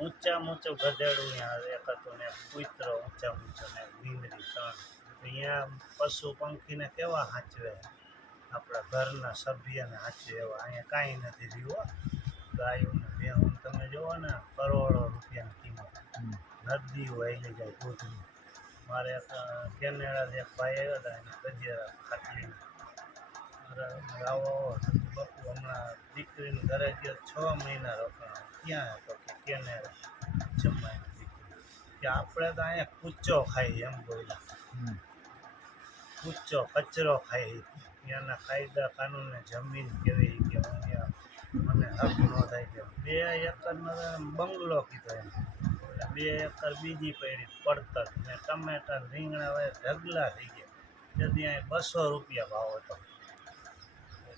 ઊંચા ઊંચું ગધેડું ત્યાં એક હતું ને કૂતરો ઊંચા ઊંચો ને લીંબડી ત્રણ. અહીંયા પશુ પંખીને કેવા સાચવે આપણા ઘરના સભ્યને સાચવે એવા. અહીંયા કાંઈ નથી રહ્યું હો. ગાયું ને ભેહું તમે જુઓ ને કરોડો રૂપિયાની કિંમત. નદીઓ વહેલી જાય દૂધની મારે કેનેડાથી એક ભાઈ આવ્યો હતા એને ગજેરા ખાટલી આવો બાપુ હમણાં દીકરીને ઘરે ગયો છ મહિના રોકાણ ક્યાં હતો? કે આપણે તો અહીંયા કૂચો ખાઈ એમ બોલ્યા. કૂચો કચરો ખાઈ ત્યાંના કાયદા કાનૂનને જમીન કેવી કે મને હક ન થાય કે બે એકરમાં બંગલો કીધો એમ. બે એકર બીજી પડી પડતર. ને ટમેટા રીંગણા હોય ઢગલા થઈ ગયા. તેથી અહીં બસો રૂપિયા ભાવ હતો.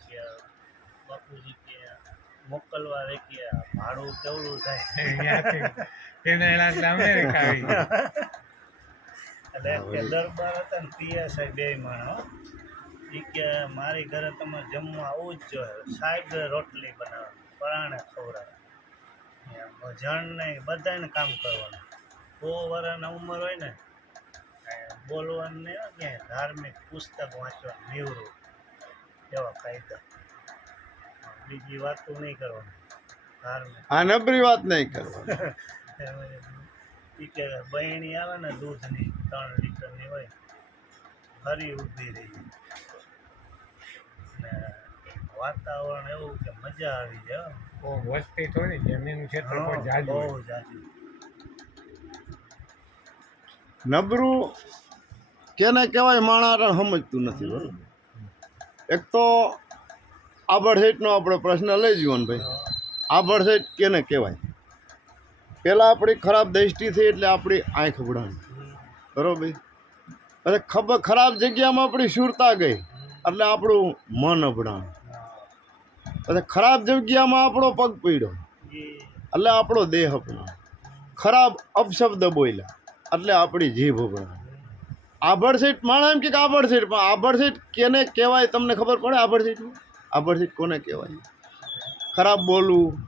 કે બાપુજી કે મોકલવા રે કે ભાડું કેવડું થાય? કેનેડા થી અમેરિકા આવી એટલે કે દરબાર હતા ને પીએસઆઈ બે માણો એ કે મારી ઘરે તમે જમવા આવવું જ જોઈએ. સાહેબ રોટલી બનાવે પરાણે ખવડાવે એમ જણ નહીં બધાને કામ કરવાનું. બહુ વર્ષના ઉંમર હોય ને બોલવાનું નહીં ક્યાંય ધાર્મિક પુસ્તક વાંચવાનું નિવૃત્ત. એવા કાયદા. બીજી વાત તો નહીં કરવાની. હા આ નબળી વાત નહીં કરવાની. કે બહેણી આવે ને દૂધની ત્રણ લીટરની હોય ફરી ઊભી રહી. ને વાતાવરણ એવું કે મજા આવી જાય. બહુ વસ્તી થોડી જમીન છે જાજુ બહુ જાજી નબળું કેને કહેવાય માણસ સમજતું નથી બરોબર? એક તો આબડસેટનો આપણે પ્રશ્ન લઈ જીવનભાઈ. આબડસેટ કેને કહેવાય? પહેલાં આપણી ખરાબ દ્રષ્ટિ થઈ એટલે આપણી આંખ અબડાણી બરોબર? એટલે ખબર ખરાબ જગ્યામાં આપણી શુરતા ગઈ, એટલે આપણું મન અભડાણ એટલે ખરાબ જગ્યામાં આપણો પગ પીડ્યો, એટલે આપણો દેહ અપનાવ ખરાબ અપશબ્દ બોલ્યા, એટલે આપણી જીભ અપનાવ આભડસીટ માણા એમ કે આભડસીટ પણ આભડસીટ કેને કહેવાય? તમને ખબર પડે આભડસીટ આભડસીટ કોને કહેવાય? ખરાબ બોલવું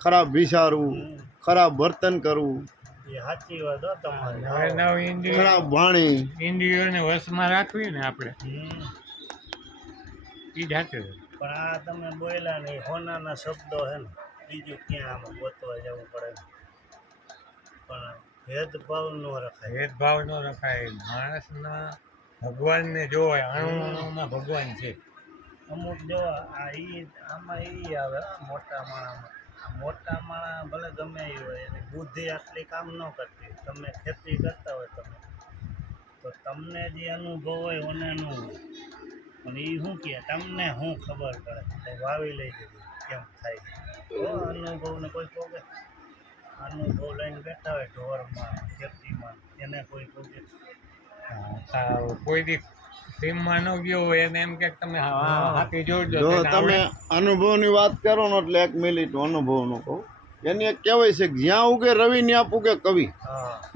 ખરાબ વિચારવું ખરાબ વર્તન કરવું. એ સાચી વાત હો તમારી. હવે નવ ઇન્દ્રિયો ખરાબ વાણી. ઇન્દ્રિયોને વશમાં રાખવી ને આપણે. હમ. એ જાતે પણ આ તમે બોલ્યા નહીં હોનાના શબ્દો છે ને બીજું ક્યાં આમાં ગોતવા જવું પડે પણ ભેદભાવ ન રખાય. ભેદભાવ ન રખાય. માણસના ભગવાનને જોવાય. અણુ અણુમાં ભગવાન છે. અમુક જો આ ઈ, આમાં ઈ આવે મોટા માણામાં. મોટા માણા ભલે ગમે એ હોય, એની બુદ્ધિ આટલી કામ ન કરતી. તમે ખેતી કરતા હોય તમે, તો તમને જે અનુભવ હોય ઓનેનું હોય. પણ એ શું કહે તમને શું ખબર પડે? વાવી લઈ દીધું કેમ થાય. તો અનુભવને કોઈ પોગે અનુભવ લઈને બેઠા હોય ઢોરમાં, ખેતીમાં, એને કોઈ પોગે કોઈ દી સીમમાં ન ગયો હોય એને એમ કે તમે હાથી જોડજો જો તમે અનુભવની વાત કરો ને એટલે એક મિનિટ અનુભવનું કહું. એની એક કહેવાય છે કે જ્યાં ઉગે રવિ ન્યા પૂગે કવિ.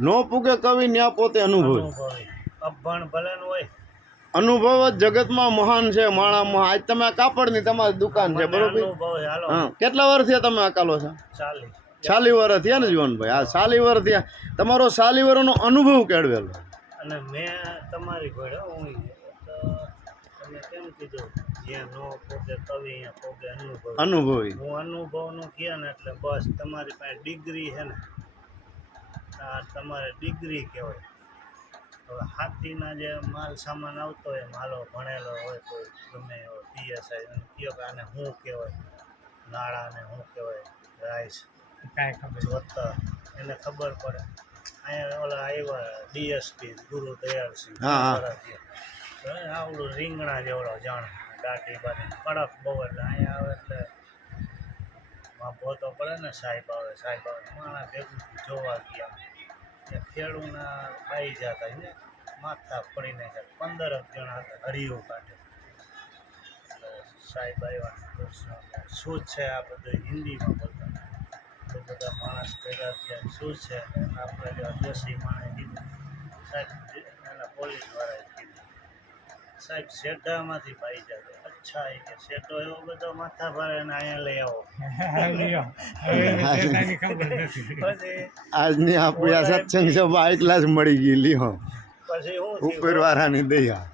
નો પૂગે કવિ ન્યા પોતે અનુભવી. અનુભવી. અભણ ભલે હોય. અનુભવ જ જગતમાં મહાન છે માણામાં આજ તમે કાપડની તમારી દુકાન છે બરોબર? હા. કેટલા વર્ષ થયા તમે અકાલો છો? ચાલી વર્ષ થયા ને જીવનભાઈ? આ સાલી વર્ષ થયા. તમારો સાલી વર્ષનો અનુભવ કેળવેલો? અને મેં તમારી હું ઈ. તો તમે કેમ કીધું જ્યાં નો પોગે કવિ અહીંયા પોગે અનુભવ. અનુભવી હું અનુભવનું કહે ને એટલે બસ તમારી પાસે ડિગ્રી છે ને આ તમારે ડિગ્રી કહેવાય. હવે હાથીના જે માલ સામાન આવતો હોય માલો ભણેલો હોય કોઈ ગમે એવો પીએસઆઈ એને કહો કે આને શું કહેવાય નાળાને શું કહેવાય રાઈસ કાંઈ ખબર જોતર એને ખબર પડે. અહીંયા ઓલા આવ્યા ડીએસપી ગુરુ દયાળસિંહ આવડું રીંગણા જેવડો જાણ. દાઢી બાટી કડક બહુ એટલે અહીંયા આવે એટલે માભો તો પડે ને સાહેબ આવે સાહેબ આવે. માણા ભેગું જોવા ગયા. એ ખેડૂના ખાઈ જતા ને માથા પડીને જાય પંદર જણા હતા, હરિયો કાઢે. સાહેબ આવ્યા શું છે આ બધું હિન્દીમાં બોલતા? તો બધા માણસ ભેગા થયા શું છે? આપણે દેશી માણે કીધું. સાહેબ, એના પોલીસવાળાએ કીધું. સાહેબ શેઢામાંથી પાઈ જાય અચ્છા એ કે શેઠો એવો બધો માથા ભારે ને અહીંયા લઈ આવો. આજની આપણી આ સત્સંગ સભા એકલા જ મળી ગઈ લ્યો. પછી હું થયું? ઉપરવાળાની દયા.